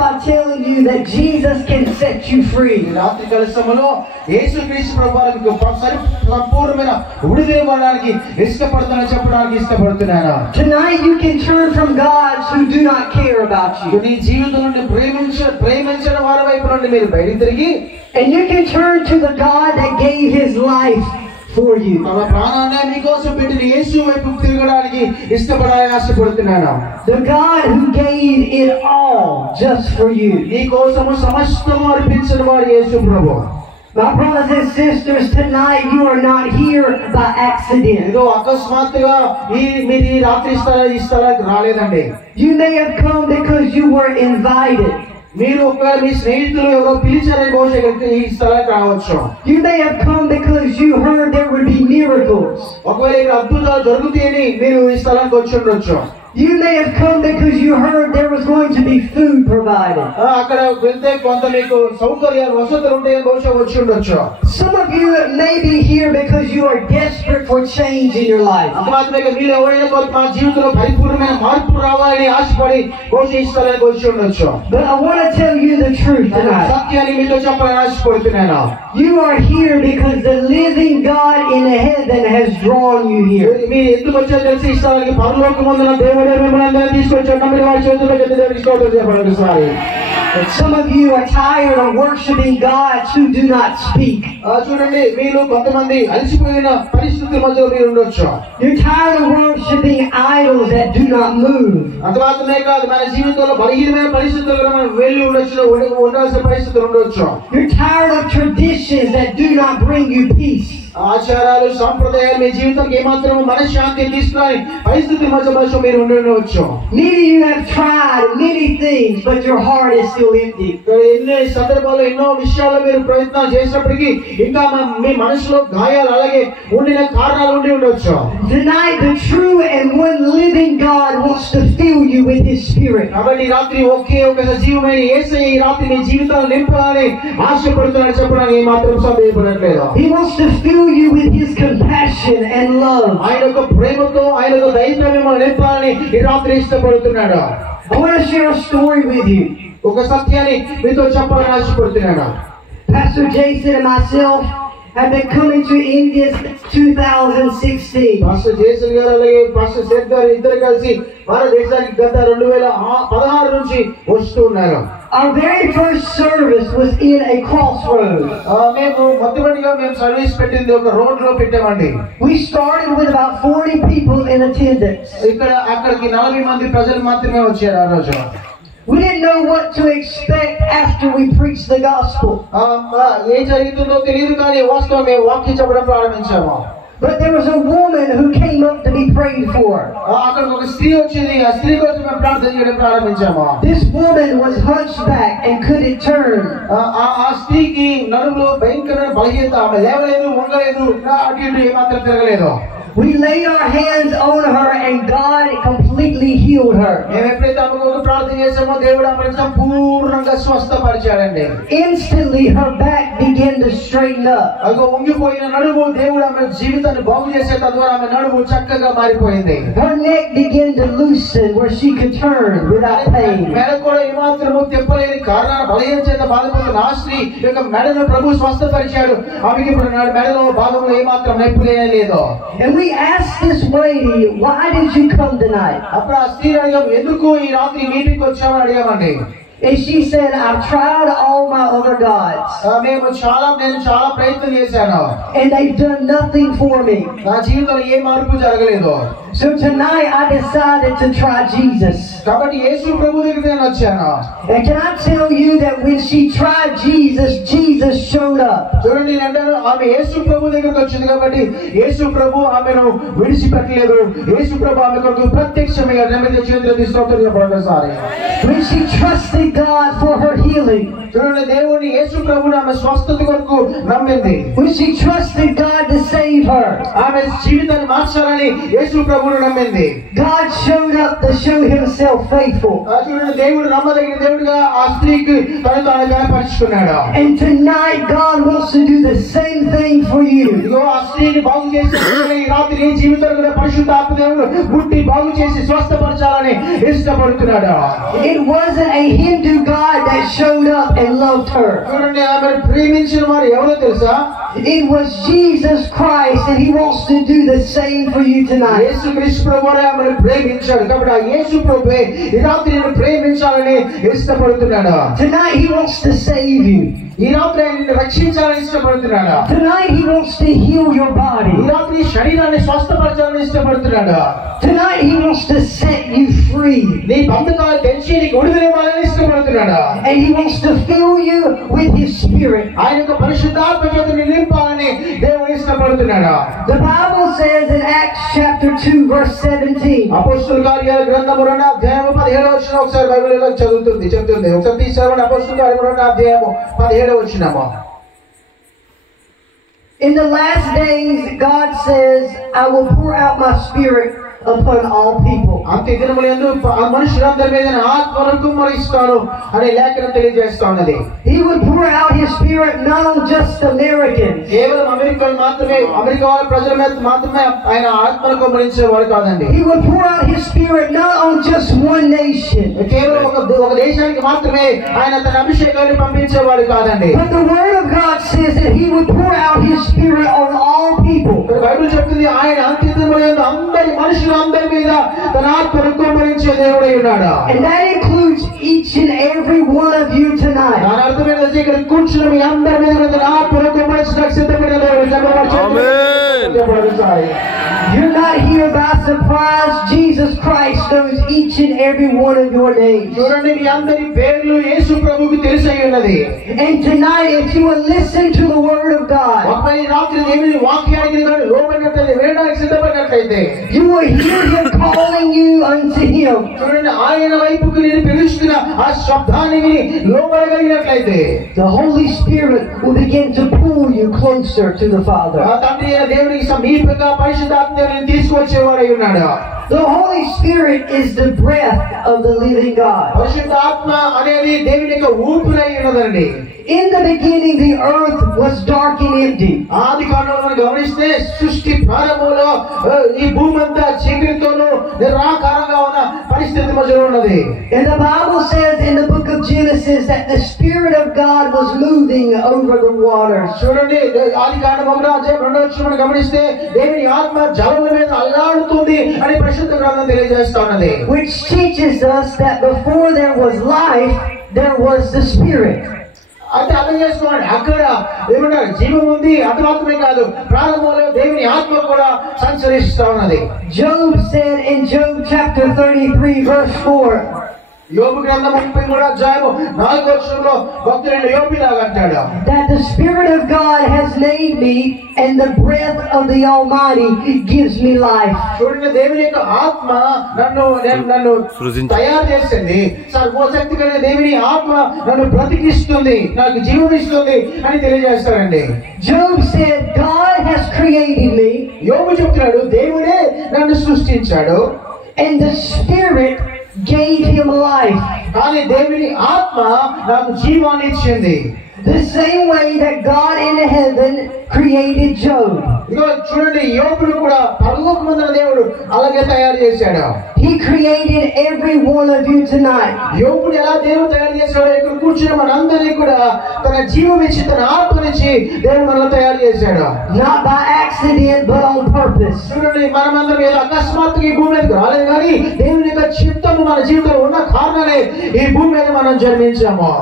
by telling you that Jesus can set you free. రాత్రి కాల సమయంలో యేసుక్రీస్తు ప్రభువారు మీకు సంపూర్ణమైన విడుదల ఇవ్వడానికి ఇష్టపడుతున్నానని చెప్పడానికి ఇష్టపడుతున్నాను. Tonight you can turn from gods who do not care about you. నీ జీవితం నుండి ప్రేమించిన వారి వైపు నుండి మీరు బయటికి తిరిగి and you can turn to the God that gave his life for you. తన ప్రాణాన్ని మీకోసం పెట్టిన యేసు వైపు తిరగడానికి ఆశపడుతున్నాను. The God who gave it all just for you. నీకోసం సమస్తము అర్పించిన వాడు యేసు ప్రభువు. My brothers and sisters, tonight you are not here by accident. ఏదో అకస్మాత్తుగా మీరు ఈ రాత్రి ఈ స్థలానికి రాలేదండి. You may have come because you were invited. మీరు ఒకవేళ మీ స్నేహితులు ఎవరో పిలిచారని బహుశా ఈ స్థలానికి రావచ్చు. You may have come because you heard there would be miracles. ఒకవేళ ఇక్కడ అద్భుతాలు జరుగుతాయని మీరు ఈ స్థలానికి వచ్చి ఉండొచ్చు. You may have come because you heard there was going to be food provided. అక్కడ వెళ్తే కొంత మీకు సౌకర్యాలు వసతులు ఉంటాయని బహుశా వచ్చి ఉండొచ్చు. Some of you may be here because you are desperate for change in your life. మీరు ఎవరైనా మా జీవితంలో పరిపూర్ణమైన మార్పు రావాలని ఆశపడి బహుశా ఈ స్థలానికి వచ్చి ఉండొచ్చు. But I want to tell you the truth tonight. సత్యాన్ని మీతో చెప్పాలని ఆశపడుతున్నాను. You are here because the living God in heaven has drawn you here. మీరు ఎందుకు వచ్చారో తెలిసి ఈ స్థలానికి పరలోకమందున దేవుడు some of you are tired of worshiping gods who do not speak. చూడండి మీరు కొంతమంది అలసిపోయిన పరిస్థితుల మధ్యలో మీరు ఉండొచ్చు. You're tired of worshiping idols that do not move. అంతమాత్రమే కాదు మన జీవితంలో బలహీనమైన పరిస్థితుల్లో మనం వెళ్ళి ఉండాల్సిన పరిస్థితులు ఉండొచ్చు. You're tired of traditions that do not bring you peace. ఆచారాలు సంప్రదాయాలు మీ జీవితానికి ఏమాత్రం మనశ్శాంతి తీసుకురాని పరిస్థితుల మధ్య మీరు ఉండవచ్చు. Maybe you have tried many things but your heart is still empty. ఎన్నో సందర్భాల్లో ఎన్నో విషయాల్లో మీరు ప్రయత్నాలు చేసినప్పటికీ ఇంకా మీ మనసులో గాయాలు అలాగే ఉండిన కారణాలు ఉండి ఉండొచ్చు. Tonight the true and one living God wants to fill you with his spirit. కాబట్టి రాత్రి ఒకే ఒక సజీవమైన యేసయ్య ఈ రాత్రి మీ జీవితాన్ని నింపాలని ఆశపడుతున్నాడని చెప్పడానికి ఏమాత్రం సందేహపడట్లేదు. He wants to fill you with his compassion and love. ఆయన యొక్క ప్రేమతో ఆయన యొక్క దయతో మిమ్మల్ని నింపాలని ఈ రాత్రి ఇష్టపడుతున్నాడు. I want to share a story with you. ఒక సత్యాన్ని మీతో చెప్పాలని ఆశపడుతున్నాడు. Pastor Jason and myself have been coming to India since 2016. Pastor Jason గారు అలాగే పాస్టర్ సేత్ గారు ఇద్దరు కలిసి భారతదేశానికి గత 2016 నుంచి వస్తూ ఉన్నారు. Our very first service was in a crossroad. మేము మొట్టమొదటిగా సర్వీస్ పెట్టింది ఒక రోడ్ లో పెట్టామండి. We started with about 40 people in attendance. అక్కడికి 40 మంది ప్రజలు మాత్రమే వచ్చారు ఆ రోజు. We didn't know what to expect after we preached the gospel. ఏం జరుగుతుందో తెలియదు కానీ వాస్తవం మేము వాక్యం చెప్పడం ప్రారంభించాము. But there was a woman who came up to be prayed for. అక్కడ ఒక స్త్రీ వచ్చింది. ఆ స్త్రీ కోసం మేము ప్రార్థన చేయడం ప్రారంభించాము. This woman was hunchback and couldn't turn. ఆ స్త్రీకి నడుములో భయంకరమైన బలహీనత. ఆమె లేవలేదు, వంగలేదు, అటు ఇటు ఏమాత్రం తిరగలేదు. We laid our hands on her and God completely healed her. మేము ఎప్పుడైతే ఆమెకు ప్రార్థన చేసామో దేవుడు ఆమెను సంపూర్ణంగా స్వస్థపరిచాడండి. Instantly her back began to straighten up. అదిగో వంగిపోయిన నడుము దేవుడు ఆమె జీవితాన్ని బాగు చేసే తద్వారా ఆమె నడుము చక్కగా మారిపోయింది. Her neck began to loosen where she could turn without pain. మెడ కూడా ఏమాత్రము తెప్పలేని కారణాల బలహీనత చేత బాధపడుతున్న ఆ స్త్రీ యొక్క మెడను ప్రభు స్వస్థపరిచాడు. ఆమెకి ఇప్పుడు మెడలో భాగంలో ఏమాత్రం నొప్పి లేదు. And we asked this lady, why did you come tonight? అప్పుడు ఆ స్త్రీ అడిగాము, ఎందుకు ఈ రాత్రి మీటింగ్ వచ్చామని అడిగామండి. And she said, I've tried all my other gods. నేను చాలా ప్రయత్నం చేశాను. And they've done nothing for me. నా జీవితంలో ఏ మార్పు జరగలేదు. So tonight I decided to try Jesus. కాబట్టి యేసు ప్రభు దగ్గరికి నేను వచ్చాను. And can I tell you that when she tried Jesus, Jesus showed up. చూడండి అంటారు, ఆమె యేసు ప్రభు దగ్గరికి వచ్చింది కాబట్టి యేసు ప్రభు ఆమెను విడిచిపెట్టలేదు. యేసు ప్రభు ఆమె కొరకు ప్రత్యక్షమయ్యాడు. నెమ్మది చేతులు స్తోత్రం చెప్పండి. When she trusted God for her healing. చూడండి, దేవుని యేసు ప్రభువుని ఆమె స్వస్థత కొరకు నమ్మింది. When she trusted God to save her, ఆమె జీవితాన్ని మార్చాలని యేసు ప్రభువుని నమ్మింది. God showed up to show himself faithful. చూడండి, దేవుడు నమ్మదగిన దేవుడిగా ఆ స్త్రీకి తనను తాను కనపరుచుకున్నాడు. And tonight God wants to do the same thing for you. ఇదిగో ఆ స్త్రీని బాగు చేసి ఈ రాత్రి నీ జీవితంలో కూడా పరిశుద్ధాత్మ దేవుడు ముట్టి బాగు చేసి స్వస్థపరచాలని ఇష్టపడుతున్నాడు. It wasn't a Hindu God that showed up and loved her. చూడండి, ఆమెను ప్రేమించిన వారు ఎవరో తెలుసా? It was Jesus Christ, and he wants to do the same for you tonight. యేసుక్రీస్తు ప్రభువే ఆమెను ప్రేమించాడు. కాబట్టి ఆ యేసు ప్రభువే ఈ రాత్రి నిన్ను ప్రేమించాలని ఇష్టపడుతున్నాడు. Tonight he wants to save you. ఈ రాత్రి నిన్ను రక్షించాలని ఇష్టపడుతున్నాడు. Tonight he wants to heal your body. ఈ రాత్రి శరీరాన్ని స్వస్థపరచాలని ఇష్టపడుతున్నాడు. Tonight he wants to set you free. నీ బంధకాలు తెంచి నీకు విడుదల ఇవ్వాలని ఇష్టపడుతున్నాడు. And he wants to fill you with his spirit. ఆయన యొక్క పరిశుద్ధాత్మ చేత నింపాలని దేవుడు ఇష్టపడుతున్నాడు. The Bible says in Acts chapter 2 verse 17. అపోస్తలుల కార్యాల గ్రంథము 2వ అధ్యాయము 17వ వచనం ఒకసారి బైబిల్లో చెప్తుంది. ఒకసారి తీసుకోండి. అపోస్తలుల కార్యాలు 2వ అధ్యాయము 17వ వచనము. In the last days, God says, I will pour out my spirit upon all people. అంత్య దినములందు మనుషులందరి మీద ఆత్మను కుమ్మరిస్తాను అని లేఖనం తెలియజేస్తా ఉన్నది. He would pour out his spirit not on just Americans. కేవలం అమెరికా ప్రజల మీద మాత్రమే ఆయన ఆత్మను కుమ్మరించేవాడు కాదండి. He would pour out his spirit not on just one nation. కేవలం ఒక దేశానికి మాత్రమే ఆయన తన అభిషేకాన్ని పంపించేవాడు కాదండి. But the word of God says that he would pour out his spirit on all people. Bible చెప్తుంది ఆయన అంత్య దినములందు అందరి మీద తన ఆత్మను కుమ్మరించే దేవుడై ఉన్నాడు. And that includes each and every one of you tonight. దాని అర్థం ఏంటంటే ఇక్కడ కూర్చున్న మీ అందరి మీద తన ఆత్మను కుమ్మరించడానికి సిద్ధపడిన దేవుడు. ఆమేన్. You're not here by surprise. Jesus Christ knows each and every one of your names. చూడండి, మీ అందరి పేర్లు యేసు ప్రభువుకు తెలిసై ఉన్నది. And tonight, if you will listen to the word of God, ఈ రాత్రి దేవుని వాక్యానికి లోబడినట్లయితే, వినడానికి సిద్ధపడినట్లయితే, you will hear him calling you unto him. చూడండి, ఆయన వైపుకు నేను పిలుస్తున్న ఆ శబ్దాన్ని విని లోబడగలిగినట్లయితే, the Holy Spirit will begin to pull you closer to the Father. ఆ తండ్రి అయిన దేవునికి సమీపంగా పరిశుద్ధాత్మని తీసుకొచ్చేవాడై ఉన్నాడు. The Holy Spirit is the breath of the living God. పరిశుద్ధాత్మ అనేది దేవుని యొక్క ఊపిరై ఉన్నదండి. In the beginning, the earth was dark and empty. ఆది కాండంలో మనం గమనిస్తే సృష్టి ప్రారంభంలో ఈ భూమి అంతా చీకటితోనూ నిరాకారంగా ఉన్న పరిస్థితి మధ్యలో ఉన్నది. And the Bible says in the book of Genesis that the Spirit of God was moving over the waters. చూడండి, ఆది కాండం 1వ అధ్యాయం 2వ వచనం మనం గమనిస్తే దేవుని ఆత్మ జలముల మీద అల్లాడుతుంది అని పరిశుద్ధ గ్రంథం తెలియజేస్తా ఉన్నది. Which teaches us that before there was life, there was the Spirit. అంటే అర్థం చేసుకోండి, అక్కడ ఏమన్నారు, జీవం ఉంది. అది మాత్రమే కాదు, ప్రారంభంలో దేవుని ఆత్మ కూడా సంచరిస్తా ఉన్నది. Job said in Job chapter 33 verse 4. యోబు గ్రంథం 33వ అధ్యాయం 4వ వచనంలో భక్తుడైన యోబు ఇలాగ అంటాడు, that the Spirit of God has made me and the breath of the Almighty gives me life. చూడండి, దేవుని యొక్క ఆత్మ నన్ను తయారు చేసింది. సర్వశక్తి కలిగిన దేవుని ఆత్మ నన్ను బ్రతికిస్తుంది, నాకు జీవం ఇస్తుంది అని తెలియజేస్తారండి. Job said, God has created me. యోబు చెప్తున్నాడు, దేవుడే నన్ను సృష్టించాడు. And the Spirit gave him life. కానీ దేవుని ఆత్మ నాకు జీవాన్ని ఇచ్చింది. The same way that God in heaven created Job. ఇదిగో చూడండి, యోబును కూడా పరలోకమందున దేవుడు అలాగే తయారు చేశాడు. He created every one of you tonight. యోబుని ఎలా దేవుడు తయారు చేశాడో ఇక్కడ కూర్చున్న మనందరినీ కూడా తన జీవం ఇచ్చి తన ఆత్మనిచ్చి దేవుడు మనల్ని తయారు చేశాడు. Not by accident but on purpose. చూడండి, మనమందరం ఏదో అకస్మాత్తుగా ఈ భూమి మీదకి రాలేదు, కానీ దేవుని యొక్క చిత్తము మన జీవితంలో ఉన్న కారణాలే ఈ భూమి మీద మనం జన్మించాము.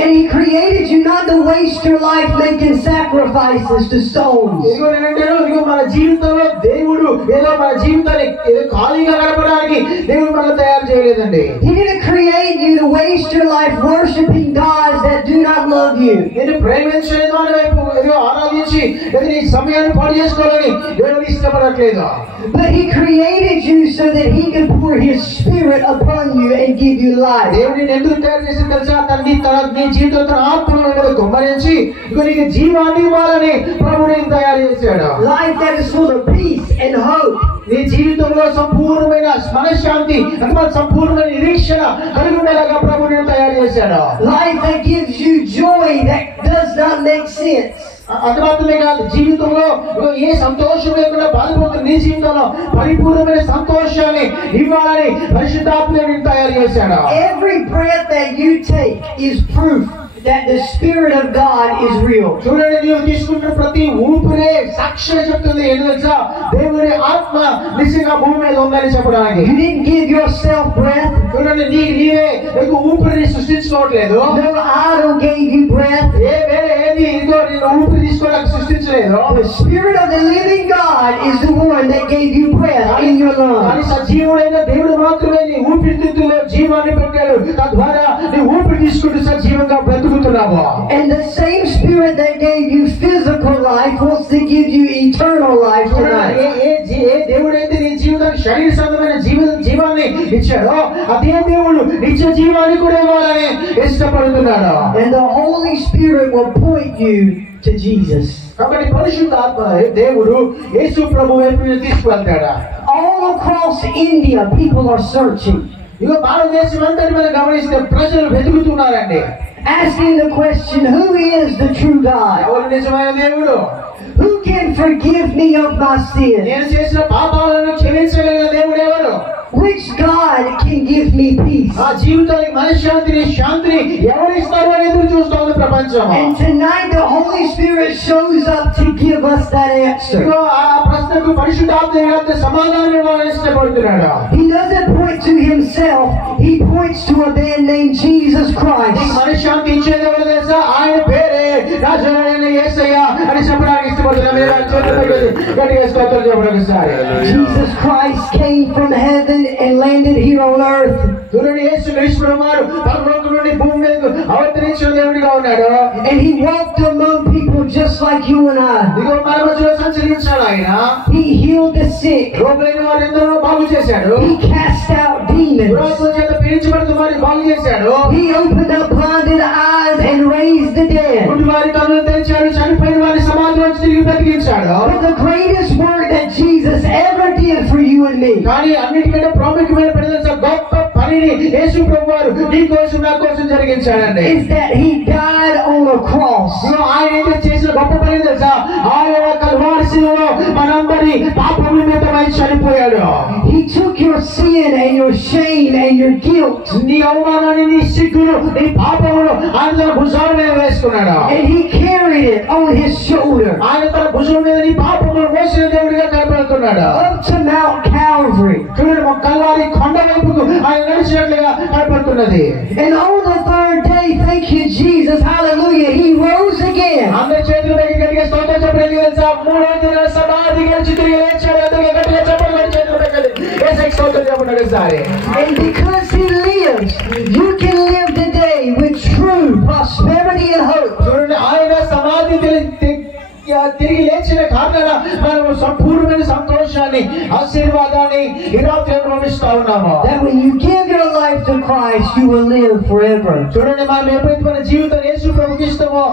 And he created you not to waste your life making sacrifices to stones. ఇదిగో నేనంటాను, ఇదిగో మన జీవితంలో దేవుడు ఏదో మన జీవితాన్ని ఏదో ఖాళీగా గడపడానికి దేవుడు మనల్ని తయారు చేయలేదండి. He didn't create you to waste your life worshiping gods that do not love you. నేను ప్రేమించే వారి వైపు ఏదో ఆరాధించి ఏదో నీ సమయాన్ని పాడు చేసుకోవాలని దేవుడు ఇష్టపడట్లేదు. But He created you so that He could pour His Spirit upon you and give you life. దేవుడిని ఎందుకు తయారు చేసి తెలుసా? నీ జీవితంలో తన ఆత్మను మీద కుమ్మరించి నీకు జీవాన్ని ఇవ్వాలని ప్రభువు తయారు చేశాడు. Life that is full of peace and hope. నీ జీవితంలో సంపూర్ణమైన మనశ్శాంతి అంటే సంపూర్ణమైన నిరీక్షణ కలిగి ఉండేలాగా ప్రభువు తయారు చేశాడు. Life that gives you joy that does not make sense. అది మాత్రమే కాదు, జీవితంలో ఏ సంతోషం లేకుండా బాధపడుతున్న నీ జీవితంలో పరిపూర్ణమైన సంతోషాన్ని ఇవ్వాలని పరిశుద్ధాత్మని తయారు చేశాడు. Every breath that you take is proof that the Spirit of God is real. చూడండి, నీవు తీసుకుంటున్న ప్రతి ఊపిరే సాక్ష్యం చెప్తుంది. ఏంటి తెలుసా? దేవుడి ఆత్మ నిజంగా భూమి మీద ఉందని చెప్పడానికి. You didn't give yourself breath. చూడండి, నీవే ఊపిరిని సృష్టించుకోవట్లేదు. No idol gave you breath. వేరే ఏది ఇదిగో నేను ఊపిరి తీసుకోవడానికి సృష్టించలేదు. The Spirit of the living God is the one that gave you breath in your lungs. కానీ సజీవుడైన దేవుడు మాత్రమే నీ ఊపిరితిత్తుల్లో జీవాన్ని పెట్టాడు. తద్వారా నీ ఊపిరి తీసుకుంటూ సజీవంగా బ్రతుకుతున్నావు. And the same Spirit that gave you physical life wants to give you eternal life tonight. ఏ దేవుడైతే నీ జీవితానికి శరీర సంబంధమైన జీవాన్ని ఇచ్చాడో అదే దేవుడు నిత్య జీవాన్ని కూడా ఇవ్వాలని ఇష్టపడుతున్నాడు. And the Holy Spirit will point you to Jesus. కాబట్టి పరిశుద్ధాత్మ దేవుడు యేసు ప్రభు వైపు తీసుకువెళ్తాడా? All across India people are searching. ఇక భారతదేశం అంతా మనం గమనిస్తే ప్రజలు వెతుకుతున్నారండి. Asking the question, who is the true God? ఎవరు నిజమైన దేవుడు? Who can forgive me of my sins? నేను చేసిన పాపాలను క్షమించగలిగిన దేవుడు ఎవరు? Which God can give me peace? ఆ జీవితానికి మనశ్శాంతిని శాంతిని ఎవరు ఇస్తారు అని ఎదురు చూస్తోంది ప్రపంచం. And tonight the Holy Spirit shows up to give us that answer. ఆ ప్రశ్నకు పరిశుద్ధాత్మ సమాధానం ఇవ్వాలని ఇష్టపడుతున్నాడు. He doesn't point to himself, he points to a man named Jesus Christ. మనశ్శాంతి ఇచ్చేది ఎవరు తెలుసా? ఆయన పేరే రాజైన యేసయ్య అని చెప్పడానికి ఇష్టపడుతున్నాం. గట్టిగా స్తోత్రం చెప్పడానికి sir. Jesus Christ came from heaven and landed here on earth. చూడండి, యేసు క్రీస్తు వారు పరలోకం నుండి భూమి మీదకు అవతరించిన దేవుడిగా ఉన్నాడు. And he walked among people just like you and I. ఇదిగో మన మధ్యలో సంచరించాడు ఆయన. He healed the sick. రోగులైన వారందరూ బాగు చేశాడు. He cast out demons. రోగుల చేత పీడించబడుతున్న వారిని బాగు చేశాడు. He opened up blinded eyes and raised the dead. వారి కన్నులు తెరిచాడు. చనిపోయిన వారి సమాధిలోంచి తిరిగి బ్రతికించాడు. But the greatest work that Jesus ever did for you and me, కానీ అన్నిటికంటే ప్రాముఖ్యమైన పని గొప్ప పనిని యేసు ప్రభువారు నీ కోసం నా కోసం జరిగించాడండి. is that he died on a cross. ఆయన ఏం చేసిన గొప్ప పని తెలుసా? ఆయన కల్వారి శిలువలో మనందరి పాపముల నిమిత్తమై చనిపోయాడు. He took your sin and your shame and your guilt, నీ అవమానాన్ని, నీ సిగ్గును, నీ పాపమును ఆయన తన భుజాల మీద వేసుకున్నాడు. and he carried it on his shoulder ఆయన తన భుజం మీద నీ పాపమును మోసిన దేవుడిగా కనపడుతున్నాడు. up to Mount Calvary. చూడండి, కల్వారి కొండ వైపుకు ఆయన నడిచినట్లుగా కనపడుతున్నది. And on the third day, thank you Jesus, hallelujah, he rose again. అందరి చేతులు గట్టిగా స్తోత్రం చెప్పండి. తెలుసా? మూడో దిన సమాధి గెలిచి తిరిగి లేచాడు. అందరికీ గట్టిగా చెప్పండి. చేతులు పెట్టండి. యేసుకి స్తోత్రం చెప్పండి ఒకసారి. And because he lives, you can live today with true prosperity and hope. చూడండి, ఆయన సమాధి తిరిగి లేచిన కారణంగా మనం సంపూర్ణమైన సంతోషాన్ని, ఆశీర్వాదాన్ని ఈ రాత్రి అనుభవిస్తా ఉన్నాము. That when you give your life to Christ, you will live forever. చూడండి, మనం ఎప్పుడైతే మన జీవితం యేసు ప్రభువుకి ఇస్తామో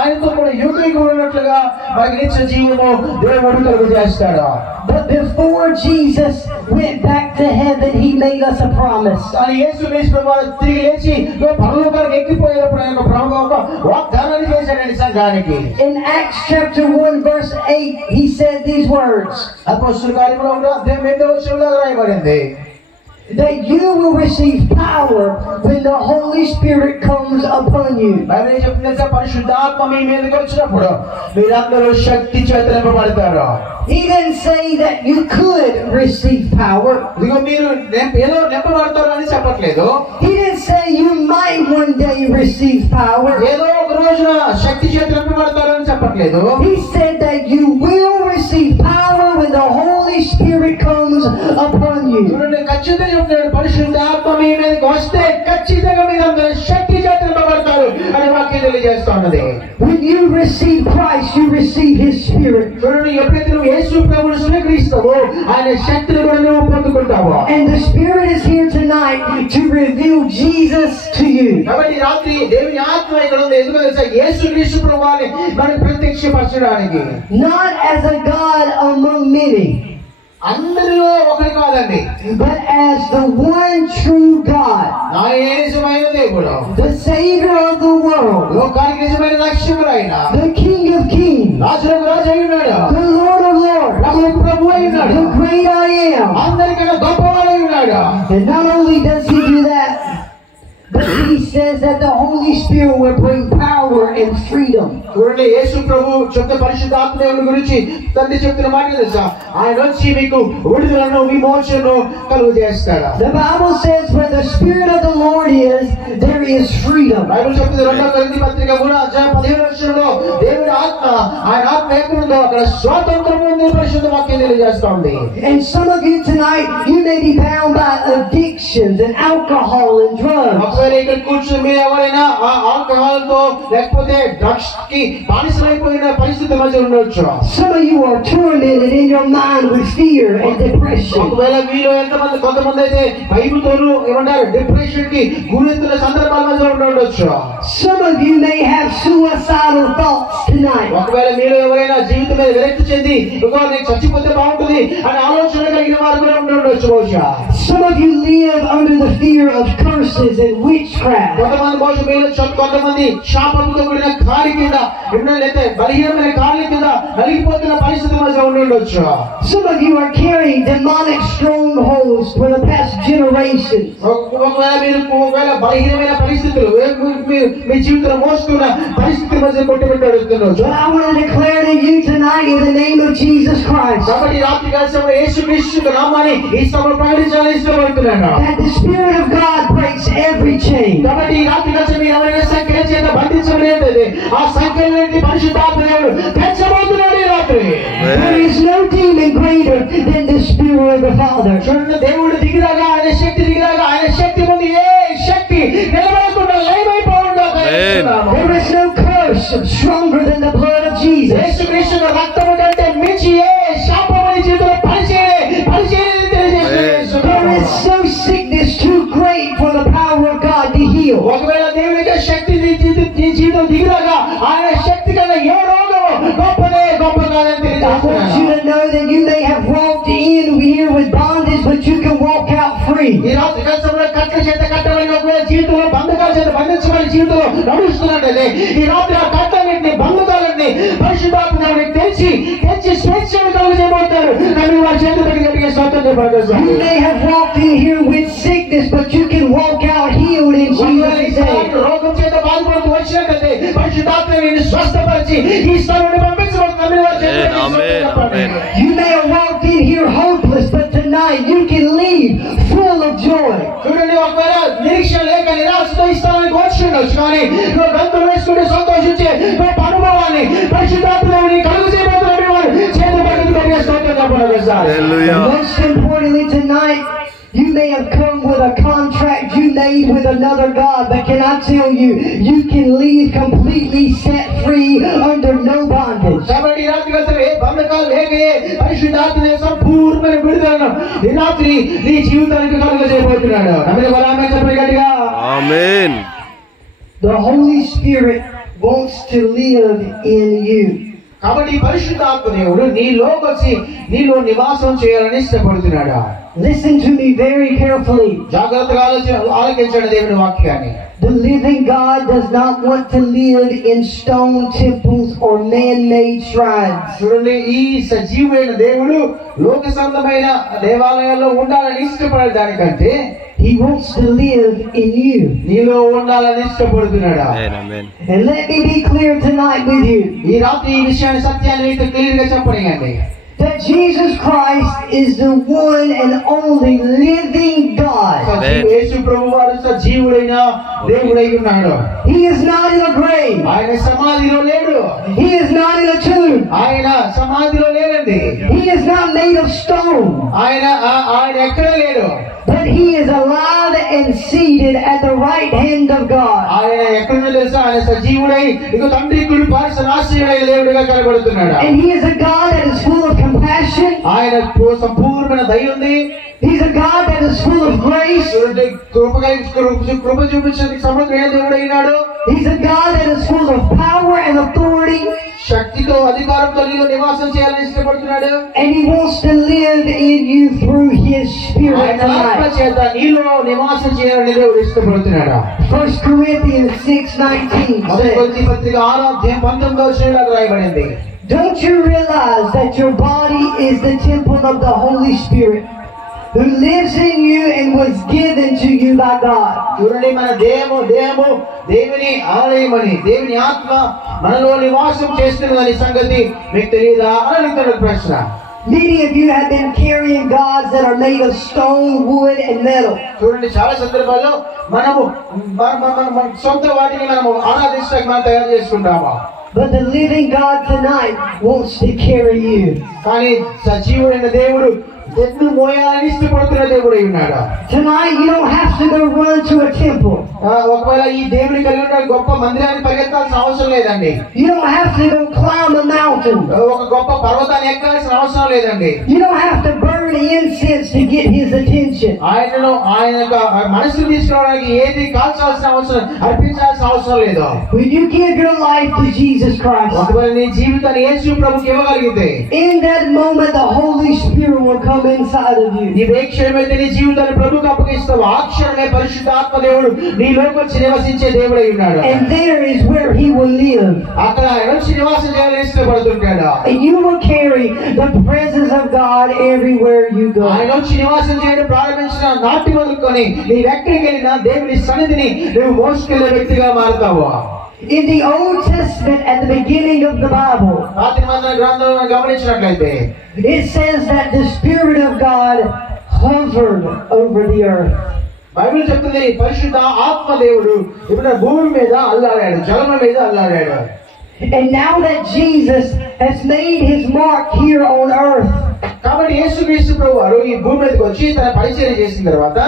ఆయనతో కూడా యుగయుగం ఉన్నట్లుగా మనకి నిత్య జీవము దేవుడు కలుగు చేస్తాడు. But before Jesus went back to heaven, he made us a promise. కానీ యేసు క్రీస్తు ప్రభువు తిరిగి లేచి పరలోకానికి ఎక్కిపోయేటప్పుడు ఆయన ఒక వాగ్దానాన్ని చేశాడండి సంఘానికి. In Acts chapter 1 verse 8, he said these words. అపోస్తలుల కార్యములు 1:8 రాయబడింది. That you will receive power when the Holy Spirit comes upon you. Bible చెప్తున్నది, పరిశుద్ధాత్మ మీ మీదకి వచ్చినప్పుడు మీరందరూ శక్తి చేత నింపబడతారు. He didn't say that you could receive power. ఇదిగో మీరు ఏదో నింపబడతారు అని చెప్పట్లేదు. He didn't say you might one day receive power. ఏదో ఒక రోజున శక్తి చేత నింపబడతారు అని చెప్పట్లేదు. He said that that you will receive power when the Holy Spirit comes upon you. చూడండి ఖచ్చితంగా చెప్తాడు పరిశుద్ధాత్మ మీ మీదకి వస్తే ఖచ్చితంగా మీరందరూ శక్తి చేత నింపబడతారు అని వాక్యం తెలియజేస్తున్నది. When you receive Christ, you receive His Spirit. చూడండి ఎప్పుడైతే నువ్వు యేసు ప్రభువును స్వీకరిస్తావో ఆయన శక్తిని కూడా నువ్వు పొందుకుంటావు. And the Spirit is here tonight to reveal Jesus to you. కాబట్టి రాత్రి దేవుని ఆత్మ ఇక్కడ ఉంది. ఎందుకు తెలుసా? యేసుక్రీస్తు ప్రభువుని మనకు ప్రత్యక్షపరచడానికి. Not as a God among many, అందరిలో ఒకటి కాదండి, but as the one true God, ఆయన నిజమైన దేవుడు, the Savior of the world, లోకానికి నిజమైన రక్షకుడు ఆయన, the King of Kings, రాజులకు రాజు అయి ఉన్నాడు, the Lord of Lords, ప్రభువులకు ప్రభువు అయి ఉన్నాడు, the great I am. అందరికన్నా గొప్పవాడు అయి ఉన్నాడు. And not only does He do that, but He says that the Holy Spirit will bring power and freedom. చూడండి యేసు ప్రభు చెప్తే పరిశుద్ధాత్మ దేవుని గురించి తండ్రి చెప్తున్న మాట తెలుసా? ఆయన వచ్చి మీకు విడుదలను విమోచనను కలుగు చేస్తాడు. The Bible says where the Spirit of the Lord is, there is freedom. Bible చెప్తుంది 2వ కొరింథీ పత్రిక 3:15 దేవుడి ఆత్మ ఆయన ఆత్మ ఎక్కడుందో అక్కడ స్వాతంత్రం ఉంది పరిశుద్ధ వాక్యం తెలియజేస్తోంది. And some of you tonight, you may be bound by addictions and alcohol and drugs. ఒకవేళ ఇక్కడ కూర్చుని మీరు ఎవరైనా ఆల్కహాల్ తో లేకపోతే డ్రగ్స్ కి బానిసైపోయిన పరిస్థితి మధ్య ఉండొచ్చు. Some of you are tormented in your mind with fear and depression. ఒకవేళ మీలో కొంతమంది అయితే భయముతోను ఏమంటారు డిప్రెషన్ కి గురవుతున్న సందర్భాల మధ్య ఉండొచ్చు. Some of you may have suicidal thoughts tonight. ఒకవేళ మీరు ఎవరైనా జీవితం మీద విరక్తి చెంది నేను చచ్చిపోతే బాగుంటుంది అనే ఆలోచన కలిగిన వారు కూడా ఉండొచ్చు బహుశా. Some of you live under the fear of curses and witchcraft. కొంతమంది బహుశా మీలో కొంతమంది శాపంతో కూడిన కాలి కింద లేకపోతే బలహీనమైన కాలి కింద నలిగిపోతున్న పరిస్థితి మధ్య ఉండొచ్చు. Some of you are carrying demonic strongholds for the past generation. ఒకవేళ బలహీనమైన పరిస్థితులు మీ జీవితంలో మోస్తున్న పరిస్థితి మధ్య కొట్టుబెట్టడుతున్నారు. I want to declare to you tonight in the name of Jesus Christ కాబట్టి రాత్రి కాలం యేసుక్రీస్తు నామాన్ని ఈ సభలో ప్రకటించాలని ఇష్టపడుతున్నాను. that the Spirit of God breaks every chain. కాబట్టి ఈ రాత్రి కాలం మీరు ఎవరైనా సంఖ్యల చేత బంధించబడేది ఆ సంఖ్యలన్నింటినీ పరిశుద్ధాత్మ దేవుడు పెంచబోతున్నాడు ఈ రాత్రి. There is no demon greater than the Spirit of the Father. చూడండి దేవుడు దిగిరాగా ఆయన శక్తి దిగిరాగా ఆయన శక్తి ముందు ఏ శక్తి నిలబడకుండా లైవైపోకుండా. There is no curse stronger than the blood of Jesus. యేసుక్రీస్తు రక్తము కంటే మించి ఏ శాపమని జీవితంలో పరిచయం తెలియజేస్తున్నాడు. There is no sickness too great for the power of God to heal. ఒకవేళ దేవునికి శక్తి నీ జీవితం దిగిరాగా ఆయన శక్తి కన్నా ఏ రోగం గొప్ప కాదని తెలియజేస్తున్నాడు. I want you to know that you may have walked in here with bondage, but you can walk out free. ఈ రాత్రి కష్టంలో కట్ల చేత కట్టబడిన ఒకవేళ జీవితంలో బంధకాల చేత బంధించబడిన జీవితంలో నడుస్తున్నట్లయితే ఈ రాత్రి ఆ కట్టలన్నింటినీ బంధకాలన్నీ పరిశుద్ధాత్మ దేవునికి తెచ్చి స్వేచ్ఛను కలుగజేయబోతారు. కానీ వారి చేతుల దగ్గర స్వాతంత్రం పడతారు. You may have walked in here with sickness, but you can walk out healed in Jesus' name. రోగం చేత బాధపడుతూ వచ్చినట్లయితే పరిశుద్ధాత్మ నిన్ను స్వస్థపరిచి ఈ స్థలంలో పంపించబోతున్నారు. You may have walked in here hopeless, but tonight you can leave full of joy. చూడండి ఒకవేళ నిరీక్షణ లేక నిరాశతో ఈ స్థలానికి వచ్చి ఉండొచ్చు, కానీ నువ్వు గంతులు వేసుకుంటే సంతోషించే గొప్ప అనుభవాన్ని పరిశుద్ధాత్మ కలుగజేయబోతున్నారు. వారు చేతులు పక్కన పెట్టి స్తోత్రం చెప్పండి. Most importantly tonight, you may have come with a contract you made with another God, but can I tell you, you can leave completely set free under no bondage. కాబట్టి ఈ రాత్రి కాలం ఏ బంధకాలు లేకయే పరిశుద్ధాత్మ సంపూర్ణమైన విడుదలను ఈ రాత్రి నీ జీవితానికి కలుగజేయబోతున్నాడు. ఆమేన్ చెప్పండి గట్టిగా. ఆమేన్. The Holy Spirit wants to live in you. కాబట్టి పరిశుద్ధాత్మ దేవుడు నీలోకి వచ్చి నీలో నివాసం చేయాలని ఇష్టపడుతున్నాడు. Listen to me very carefully. జాగ్రత్తగా ఆలకించండి దేవుని వాక్యాన్ని. The living God does not want to live in stone temples or man-made shrines. చూడండి ఈ సజీవమైన దేవుడు లోక సంబంధమైన దేవాలయాల్లో ఉండాలని ఇష్టపడే దానికంటే He wants to live in you. నీలో ఉండాలని ఇష్టపడుతున్నాడు. And let me be clear tonight with you. ఈ రాత్రి ఈ విషయాన్ని సత్యాన్ని మీతో క్లియర్ గా చెప్పనియండి. that Jesus Christ is the one and only living God. యేసు ప్రభువారు సజీవుడైన దేవుడై ఉన్నాడు. He is not in a grave. ఆయన సమాధిలో లేడు. He is not in a tomb. ఆయన సమాధిలో లేడండి. He is not made of stone. ఆయన ఎక్కడ లేడు. But he is alive and seated at the right hand of God. ఆయన ఎక్కడ తెలుసా? ఆయన సజీవుడై ఇక తండ్రి కుడి పార్శ్వనాసీనుడైన దేవుడిగా కనబడుతున్నాడు. And he is a God that is full of compassion. ఆయన సంపూర్ణ దయ ఉంది. He's a God that is full of grace. కృప చూపించడానికి సమర్థుడైన దేవుడైనాడు. He's a God that is full of power and authority. శక్తితో అధికారంతో నీలో నివాసం చేయాలని ఇష్టపడుతున్నాడు. And he wants to live in you through his spirit ఆయన ఆత్మ tonight. చేత నీలో నివాసం చేయాలని దేవుడు ఇష్టపడుతున్నాడు. 1 Corinthians 6:19 మొదటి says, కొరింథీ పత్రిక 6:19 రాయబడింది. Don't you realize that your body is the temple of the Holy Spirit who lives in you and was given to you by God? చూడండి, మన దేహము దేవుని ఆలయమని, దేవుని ఆత్మ మనలో నివాసం చేస్తున్నదని సంగతి మీకు తెలియదా అని అడుగుతున్న ప్రశ్న. Many of you have been carrying gods that are made of stone, wood, and metal. చూడండి, చాలా సందర్భాల్లో మనము మన సొంత వాటిని మనము ఆరాధించడానికి మనం తయారు చేసుకుంటాము. But the living God tonight wants to carry you. కానీ సజీవుడైన దేవుడు ఎన్ను మోయాలని ఇష్టపడుతున్న దేవుడై ఉన్నాడు. Tonight you don't have to go run to a temple. ఒకవేళ ఈ దేవుడి కలిగి ఉన్న గొప్ప మందిరానికి పరిగెత్తాల్సిన అవసరం లేదండి. You don't have to go climb a mountain. ఒక గొప్ప పర్వతాన్ని ఎక్కాల్సిన అవసరం లేదండి. You don't have to burn incense to get his attention. ఆయన మనసును తీసుకోవడానికి ఏది అర్పించాల్సిన అవసరం లేదు. When you give your life to Jesus Christ, ఒకవేళ నీ జీవితాన్ని యేసు ప్రభువుకి ఇవ్వగలిగితే, in that moment the Holy Spirit will come inside of you. నీవే క్షణమైతే నీ జీవితాన్ని ప్రభువుకి అప్పగిస్తావు, ఆ క్షణమే పరిశుద్ధాత్మ దేవుడు నీలోకి వచ్చి నివసించే దేవుడై ఉన్నాడు. And there is where he will live. అక్కడ ఆయన వచ్చి నివాసం చేయాలని ఇష్టపడుతుంటాడు. And you will carry the presence of God everywhere you go. ఆయన వచ్చి నివాసం చేయడం ప్రారంభించిన నాటి మొదలుకొని నీవెక్కడికి వెళ్ళినా దేవుని సన్నిధిని నువ్వు మోసుకెళ్లే వ్యక్తిగా మారుతావు. In the Old Testament, at the beginning of the Bible, it says that the Spirit of God hovered over the earth. Bible చెప్తుంది, పరిశుద్ధ ఆత్మ దేవుడు ఇప్పుడు భూమి మీద అల్లాడాడు, జలమ మీద అల్లాడాడు. And now that Jesus has made his mark here on earth, కాబట్టి యేసుక్రీస్తు ప్రభువారు ఈ భూమి మీదకి వచ్చి తన పరిచర్య చేసిన తర్వాత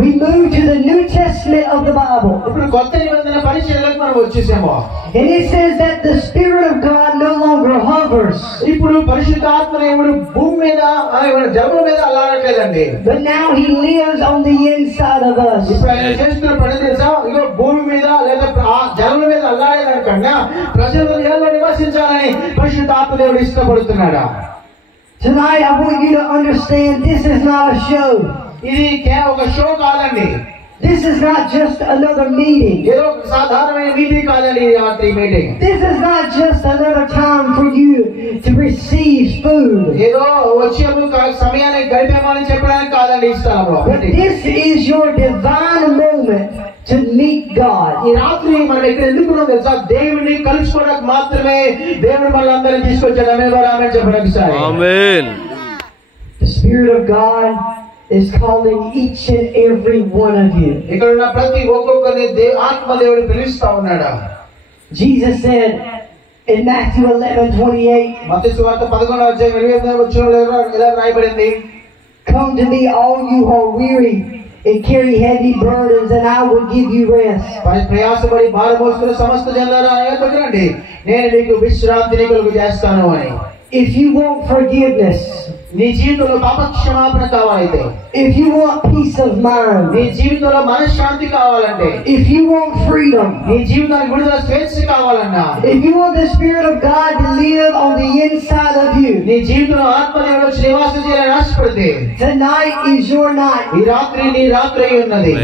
we move to the New Testament of the Bible. ఇప్పుడు కొత్త నిబంధన పరిచర్యలకు మనం వచ్చేసాము. And it says that the Spirit of God no longer hovers. ఇప్పుడు పరిశుద్ధాత్మ దేవుడు భూమి మీద జలముల మీద అల్లాడట్లేదండి. But now he lives on the inside of us. ఇప్పుడు ఆయన చేస్తున్న పని తెలుసా? ఇగో భూమి మీద లేదా జలముల మీద అల్లాడేదానికన్నా ప్రజల హృదయాల్లో నివసించాలని పరిశుద్ధాత్మ దేవుడు ఇష్టపడుతున్నాడు. Tonight I want you to understand this is not a show. ఇది ఒక షో కాదండి. This is not just another meeting. ఏదో సాధారణమైన మీటింగ్ కాదండి ఈ రాత్రి meeting. This is not just another time for you to receive food. ఏదో వచ్చేము సమయాన్ని గడిపేమని చెప్పడానికి కాదండి ఈ స్థలంలో. But this is your divine moment to meet God. ఈ రాత్రి మనం ఇక్కడ ఎందుకున్నాం తెలుసా? దేవుని కలుసుకోవడానికి మాత్రమే దేవుడు మనల్ని తీసుకొచ్చాడు. ఆమేన్ చెప్పడానికి sir. Amen. The Spirit of God is calling each and every one of you. ఇక్కడ ఉన్న ప్రతి ఒక్కొక్కరిని ఆత్మ దేవుడు పిలుస్తా ఉన్నాడు. Jesus said in Matthew 11:28, మత్తయి సువార్త 11:28 ఇలా రాయబడింది, Come to me all you who are weary and carry heavy burdens, and I will give you rest. ప్రయాసపడి భారం మోసుకున్న సమస్త జనులారా నా యొద్దకు రండి, నేను మీకు విశ్రాంతిని కలుగజేస్తాను అని. If you want forgiveness, నీ జీవితంలో పాపక్షమాపణ కావాలైతే, if you want peace of mind, నీ జీవితంలో మనశ్శాంతి కావాలంటే, if you want freedom, నీ జీవితానికి విడుదల స్వేచ్ఛ కావాలన్నా, if you want the Spirit of God to live on the inside of you, నీ జీవితంలో ఆత్మదేవుడు వచ్చి నివాసం చేయాలని ఆశపడితే, tonight is your night. ఈ రాత్రి నీ రాత్రి అయి ఉన్నది.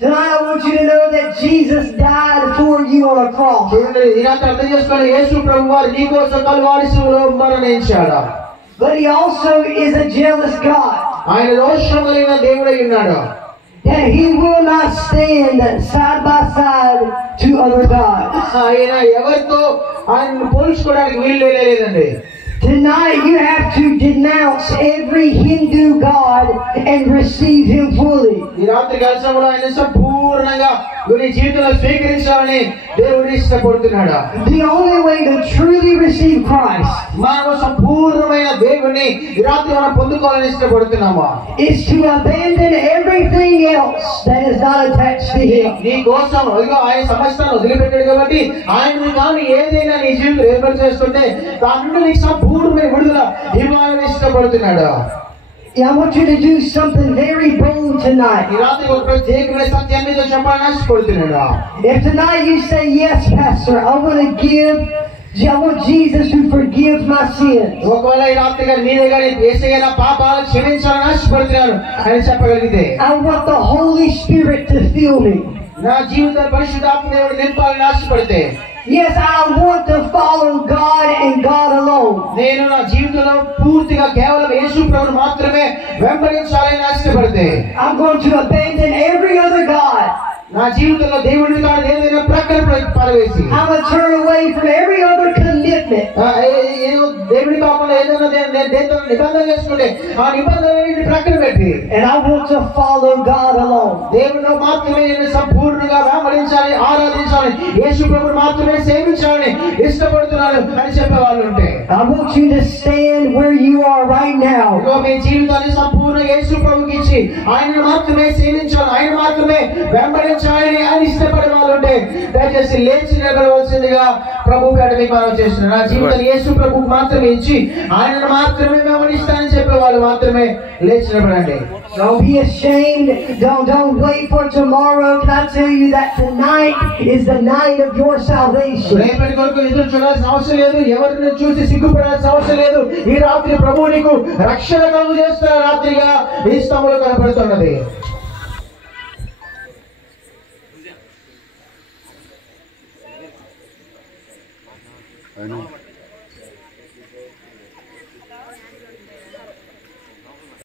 Tonight I want you to know that Jesus died for you on a cross. చూడండి, ఈ రాత్రి అర్థం చేసుకోండి, యేసు ప్రభువారు నీ కోసం కల్వారి శిలువలో మరణించాడు. But he also is a jealous God. ఆయన రోషం కలిగిన దేవుడై ఉన్నాడు. That he will not stand side by side to other gods. ఆయన ఎవరితో ఆయన పోల్చుకోవడానికి వీలు లేదండి. Tonight you have to denounce every Hindu god and receive him fully. ఈ రాత్రి కాలములో ఆయన సంపూర్ణంగా నీ జీవితంలో స్వీకరించాలని దేవుడు ఇష్టపడుతున్నాడు. The only way to truly receive Christ మనం సంపూర్ణమైన దేవుని ఈ రాత్రి మనం పొందుకోవాలని ఇష్టపడుతున్నాము. is to abandon everything else that is not attached to him. నీ కోసం ఆయన సమస్తాన్ని వదిలిపెట్టాడు కాబట్టి ఆయన కానీ ఏదైనా నీ జీవితంలో ఏర్పాటు చేస్తుంటే దాని నుండి నీకు సంపూర్ణమైన విడుదల ఇవ్వాలని ఇష్టపడుతున్నాడు. I want you to do something very bold tonight. ఈ రాత్రి ఒక ప్రత్యేకమైన సత్యాన్ని చెప్పాలని ఆశపడుతున్నాడు. If tonight you say, yes, Pastor, I want Jesus to forgive my sins. ఒకవేళ ఈ రాత్రిగా నీవే కానీ యేసయ్య నా పాపాలను క్షమించాలని ఆశపడుతున్నాను అని చెప్పగలిగితే, I want the Holy Spirit to fill me. నా జీవితం పరిశుద్ధాత్మ దేవుడు నింపాలని ఆశపడితే, yes, I want to follow God and God alone. నేను నా జీవితంలో పూర్తిగా కేవలం యేసు ప్రభువును మాత్రమే వెంబడించాలని ఆశపడితే, I'm going to abandon every other god. నా జీవితంలో దేవుడిని కాదు ఏదైనా ప్రక్కన పడవేసి, I'm going to turn away from every other commitment. దేవుడి కాకుండా ఏదైనా దేనితో నిబంధన చేసుకుంటే ఆ నిబంధనని ప్రక్కన పెట్టి, and I want to follow God alone. దేవుడిని మాత్రమే నేను సంపూర్ణంగా వెంబడించాలి, ఆరాధించాలి, యేసు ప్రభువును మాత్రమే సేవించాలని ఇష్టపడుతున్నాను అని చెప్పేవాళ్ళు ఉంటే, I want you to stand where you are right now. మీ జీవితాన్ని సంపూర్ణ యేసు ప్రభువుకి ఇచ్చి ఆయనను మాత్రమే సేవించాలి, ఆయన మాత్రమే వెంబడించాలని ఆయన ఇష్టపడే వాళ్ళు ఉంటే దయచేసి లేచి నిలబడవలసిందిగా ప్రభు పేట మీకు మనం చేస్తున్నాను. నా జీవితాన్ని యేసు ప్రభువుకు మాత్రమే ఇచ్చి ఆయనను మాత్రమే వెంబడిస్తానని చెప్పే వాళ్ళు మాత్రమే లేచి నిలబడండి. Don't be ashamed. Don't wait for tomorrow. Can I tell you that tonight is the night of your salvation? రేపటి కొరకు ఎదురు చూడాల్సిన అవసరం లేదు, ఎవరిని చూసి సిగ్గుపడాల్సిన అవసరం లేదు. ఈ రాత్రి ప్రభు నీకు రక్షణ కలుగు చేస్తున్న రాత్రిగా ఈ స్తమంలో కనపడుతున్నది. I know.